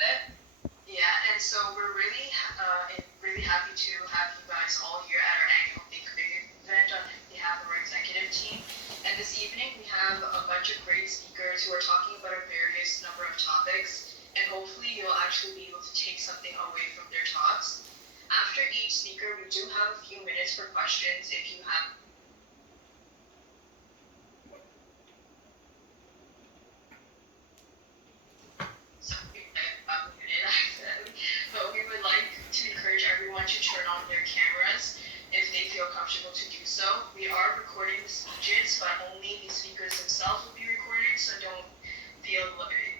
it. Yeah, and so we're really happy to have you guys all here at our annual Think Big event on behalf of our executive team. And this evening we have a bunch of great speakers who are talking about a various number of topics, and hopefully you'll actually be able to take something away from their talks. After each speaker, we do have a few minutes for questions if you have. Something that muted accidentally, but we would like to encourage everyone to turn on their cameras if they feel comfortable to do so. We are recording the speeches, but only the speakers themselves will be recorded, so don't feel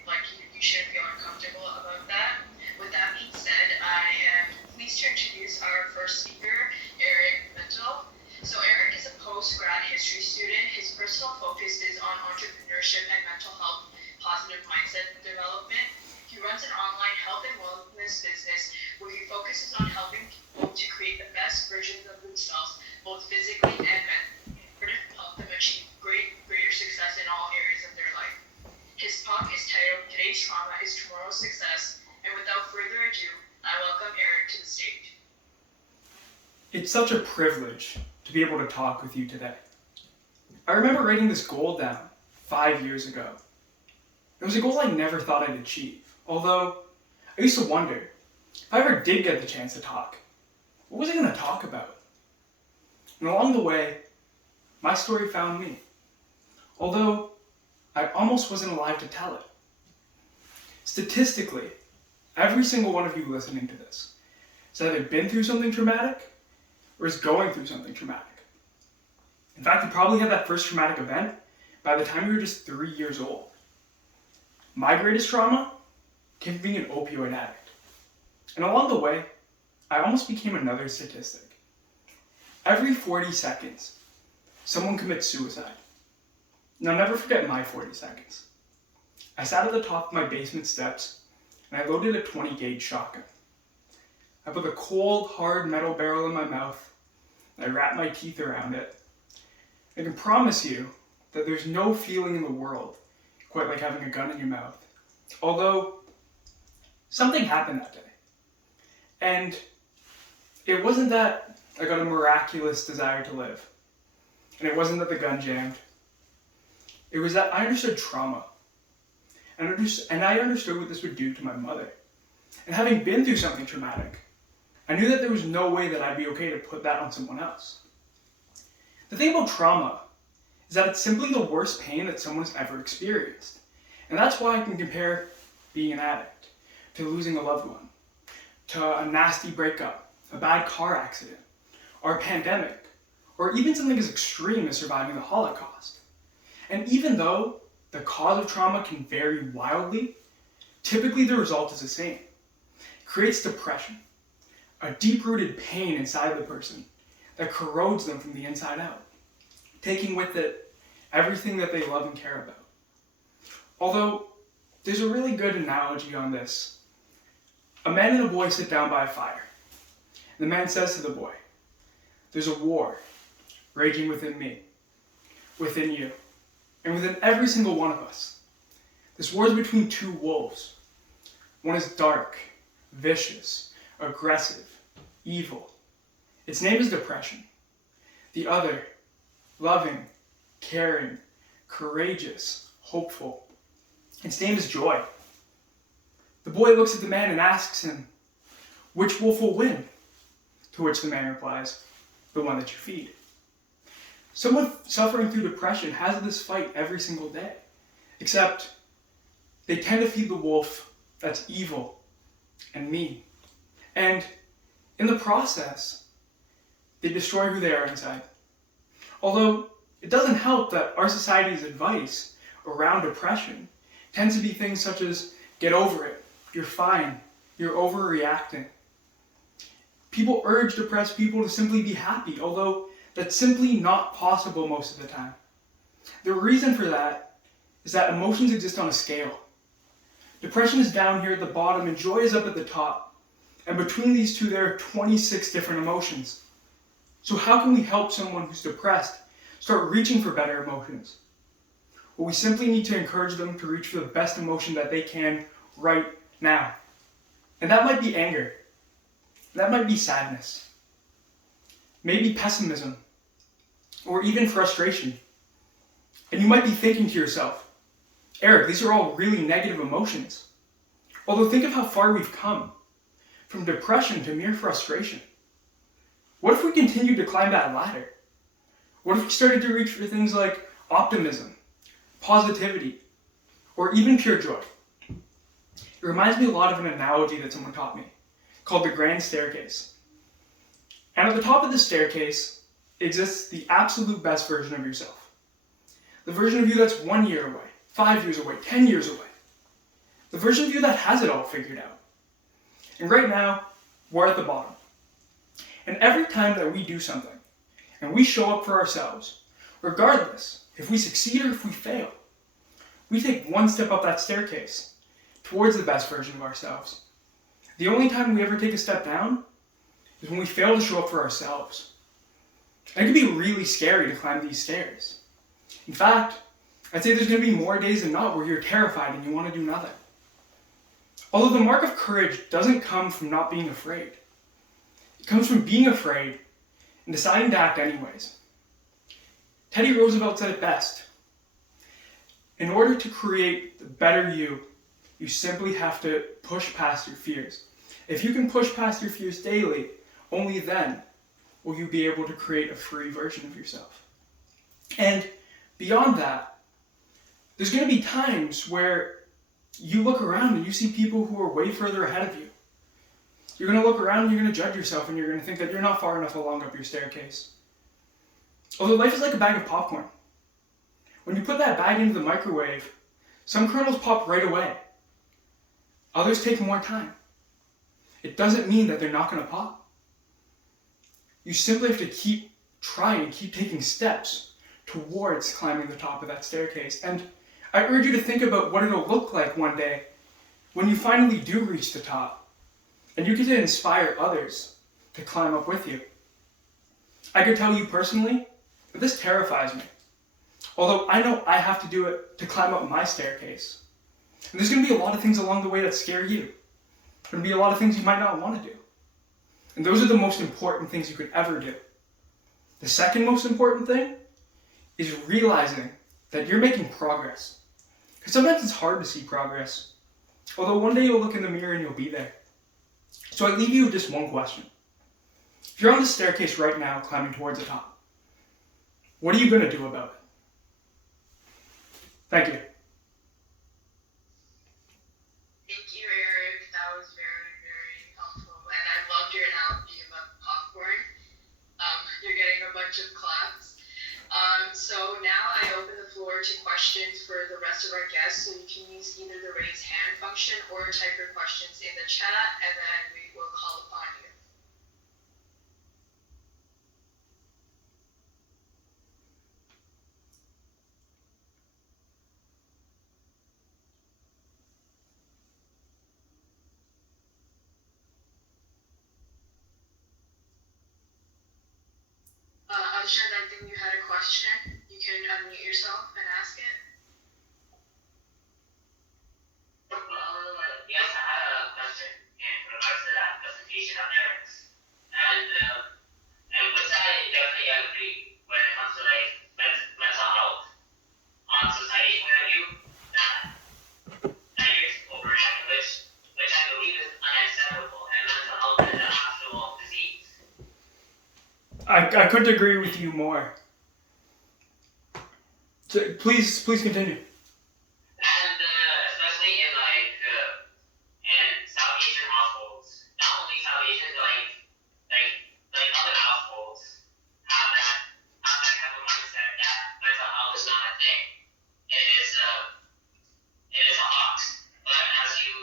like you shouldn't feel uncomfortable about that. With that being said, I am pleased to introduce our first speaker, Eric Mental. So Eric is a post-grad history student. His personal focus is on entrepreneurship and mental health, positive mindset development. He runs an online health and wellness business where he focuses on helping people to create the best versions of themselves, both physically and mentally, in order to help them achieve greater success in all areas of their life. His talk is titled "Today's Trauma is Tomorrow's Success," and without further ado, I welcome Eric to the stage. It's such a privilege to be able to talk with you today. I remember writing this goal down 5 years ago. It was a goal I never thought I'd achieve, although I used to wonder, if I ever did get the chance to talk, what was I going to talk about? And along the way, my story found me, although I almost wasn't alive to tell it. Statistically, every single one of you listening to this has either been through something traumatic or is going through something traumatic. In fact, you probably had that first traumatic event by the time you were just 3 years old. My greatest trauma came from being an opioid addict. And along the way, I almost became another statistic. Every 40 seconds, someone commits suicide. And I'll never forget my 40 seconds. I sat at the top of my basement steps and I loaded a 20 gauge shotgun. I put the cold, hard metal barrel in my mouth and I wrapped my teeth around it. I can promise you that there's no feeling in the world quite like having a gun in your mouth. Although, something happened that day. And it wasn't that I got a miraculous desire to live. And it wasn't that the gun jammed. It was that I understood trauma. And I understood what this would do to my mother. And having been through something traumatic, I knew that there was no way that I'd be okay to put that on someone else. The thing about trauma is that it's simply the worst pain that someone's ever experienced. And that's why I can compare being an addict to losing a loved one, to a nasty breakup, a bad car accident, or a pandemic, or even something as extreme as surviving the Holocaust. And even though the cause of trauma can vary wildly, typically the result is the same. It creates depression, a deep-rooted pain inside the person that corrodes them from the inside out, taking with it everything that they love and care about. Although, there's a really good analogy on this. A man and a boy sit down by a fire. The man says to the boy, "There's a war raging within me, within you, and within every single one of us. This war is between two wolves. One is dark, vicious, aggressive, evil. Its name is depression. The other, loving, caring, courageous, hopeful. Its name is joy." The boy looks at the man and asks him, "Which wolf will win?" To which the man replies, "The one that you feed." Someone suffering through depression has this fight every single day, except they tend to feed the wolf that's evil and mean. And in the process, they destroy who they are inside. Although it doesn't help that our society's advice around depression tends to be things such as, "Get over it, you're fine, you're overreacting." People urge depressed people to simply be happy, although that's simply not possible most of the time. The reason for that is that emotions exist on a scale. Depression is down here at the bottom and joy is up at the top. And between these two, there are 26 different emotions. So how can we help someone who's depressed start reaching for better emotions? Well, we simply need to encourage them to reach for the best emotion that they can right now. And that might be anger. That might be sadness. Maybe pessimism. Or even frustration. And you might be thinking to yourself, Eric, these are all really negative emotions. Although think of how far we've come. From depression to mere frustration. What if we continued to climb that ladder? What if we started to reach for things like optimism, positivity, or even pure joy? It reminds me a lot of an analogy that someone taught me, called the grand staircase. And at the top of the staircase exists the absolute best version of yourself. The version of you that's 1 year away, 5 years away, 10 years away. The version of you that has it all figured out. And right now, we're at the bottom. And every time that we do something, and we show up for ourselves, regardless if we succeed or if we fail, we take one step up that staircase towards the best version of ourselves. The only time we ever take a step down is when we fail to show up for ourselves. And it can be really scary to climb these stairs. In fact, I'd say there's going to be more days than not where you're terrified and you want to do nothing. Although the mark of courage doesn't come from not being afraid. It comes from being afraid and deciding to act anyways. Teddy Roosevelt said it best. In order to create the better you, you simply have to push past your fears. If you can push past your fears daily, only then will you be able to create a free version of yourself. And beyond that, there's going to be times where you look around and you see people who are way further ahead of you. You're going to look around and you're going to judge yourself and you're going to think that you're not far enough along up your staircase. Although life is like a bag of popcorn. When you put that bag into the microwave, some kernels pop right away. Others take more time. It doesn't mean that they're not going to pop. You simply have to keep trying, keep taking steps towards climbing the top of that staircase. And I urge you to think about what it'll look like one day when you finally do reach the top and you get to inspire others to climb up with you. I can tell you personally that this terrifies me. Although I know I have to do it to climb up my staircase. And there's going to be a lot of things along the way that scare you. There's going to be a lot of things you might not want to do. And those are the most important things you could ever do. The second most important thing is realizing that you're making progress. Because sometimes it's hard to see progress. Although one day you'll look in the mirror and you'll be there. So I leave you with just one question. If you're on the staircase right now climbing towards the top, what are you going to do about it? Thank you. Thank you, Eric. That was very, very helpful. And I loved your analogy about popcorn. You're getting a bunch of claps. So now I open the floor to questions for the rest of our guests. So you can use either the raise hand function or type your questions in the chat, and then we will call upon you. Arshan, I think you had a question. You can unmute yourself and ask it. Yes, I had a question in regards to that presentation on Eric's. And which I definitely agree when it comes to like mental health on society's point of view that is overreacting, which I believe is unacceptable, and mental health is an actual disease. I couldn't agree with you more. So please continue. And especially in in South Asian households, not only South Asian, but like other households have that type of mindset that mental health is not a thing. It is a hoax. But as you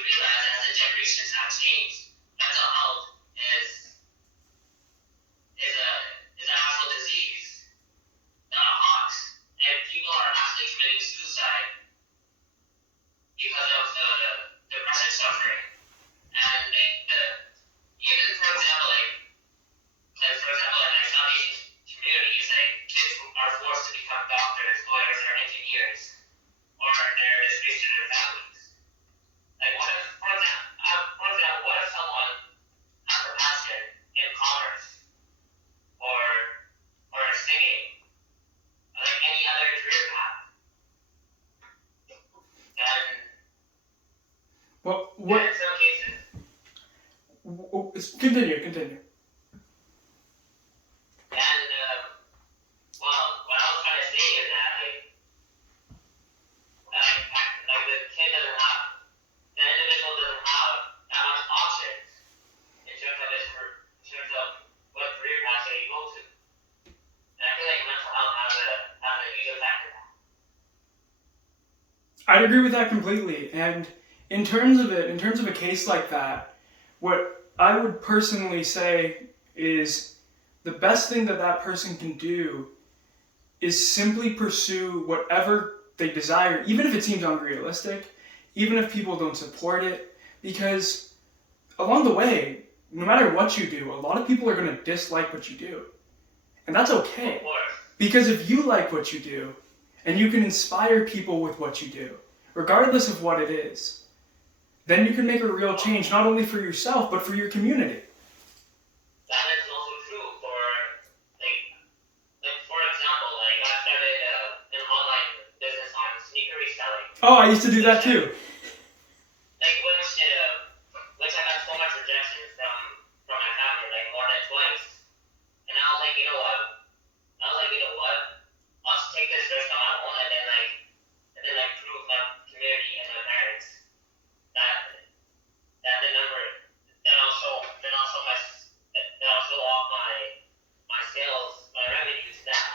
realize, as the generations have changed, mental health is an actual disease, not a hoax. And people are actually committing what? And in some cases, Continue. and well, what I was trying to say is that like the kid doesn't have, the individual doesn't have that much options in terms of what career path they go to. And I feel like mental health has a huge effect in that. I'd agree with that completely. And in terms of a case like that, what I would personally say is the best thing that person can do is simply pursue whatever they desire, even if it seems unrealistic, even if people don't support it, because along the way, no matter what you do, a lot of people are going to dislike what you do. And that's okay. Because if you like what you do, and you can inspire people with what you do, regardless of what it is, then you can make a real change, not only for yourself, but for your community. That is also true for, for example, I started an online business on sneaker reselling. Oh, I used to do that too. Which I got so much rejection from my family, more than twice. And I was like, you know what? I'll just take this risk on my own and then prove my community and my parents that the number, then I'll show off my sales, my revenue to them.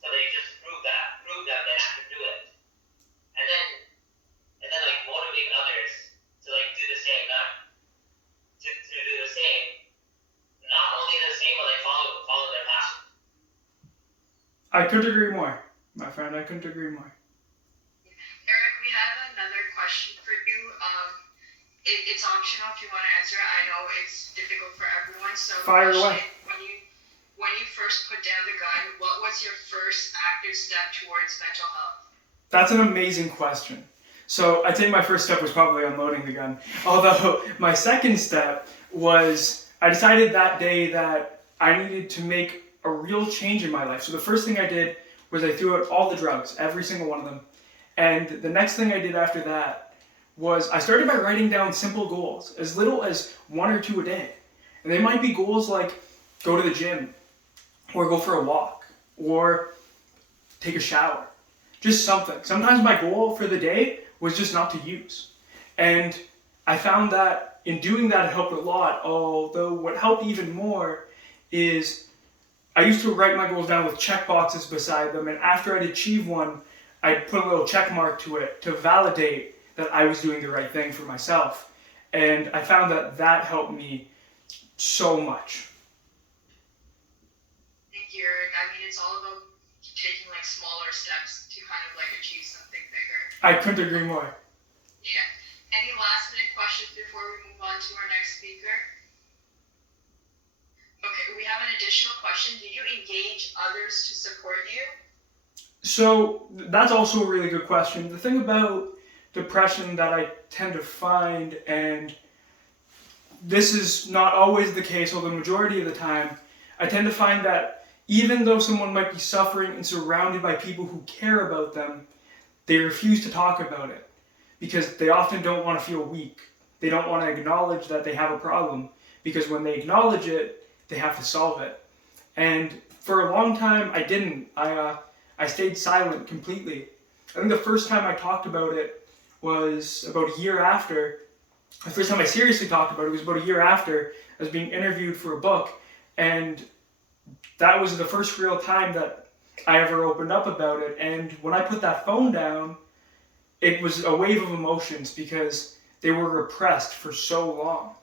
So they just prove them that I can do it. And then motivate others to do the same, to do the same. Not only the same, but follow their passion. I couldn't agree more, my friend. I couldn't agree more. Eric, we have another question for you. It's optional if you want to answer. I know it's difficult for everyone. So fire away. When you first put down the gun, what was your first active step towards mental health? That's an amazing question. So I think my first step was probably unloading the gun. Although my second step was I decided that day that I needed to make a real change in my life. So the first thing I did was I threw out all the drugs, every single one of them. And the next thing I did after that was I started by writing down simple goals, as little as 1 or 2 a day. And they might be goals like go to the gym, or go for a walk, or take a shower. Just something. Sometimes my goal for the day was just not to use. And I found that in doing that it helped a lot, although what helped even more is I used to write my goals down with check boxes beside them, and after I'd achieve one, I'd put a little check mark to it to validate that I was doing the right thing for myself. And I found that helped me so much. Thank you, Eric. I mean, it's all about taking smaller steps to kind of achieve something bigger. I couldn't agree more. Yeah. Any last minute questions before we move on to our next speaker? Okay, we have an additional question. Did you engage others to support you? So that's also a really good question. The thing about depression that I tend to find, and this is not always the case, although the majority of the time, I tend to find that even though someone might be suffering and surrounded by people who care about them, they refuse to talk about it because they often don't want to feel weak. They don't want to acknowledge that they have a problem because when they acknowledge it, they have to solve it. And for a long time, I didn't. I stayed silent completely. I think the first time I talked about it was about a year after. The first time I seriously talked about it was about a year after I was being interviewed for a book. And that was the first real time that I ever opened up about it. And when I put that phone down, it was a wave of emotions because they were repressed for so long.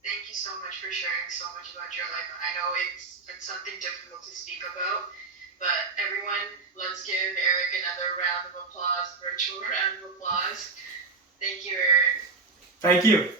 Thank you so much for sharing so much about your life. I know it's something difficult to speak about, but everyone, let's give Eric another round of applause, virtual round of applause. Thank you, Eric. Thank you.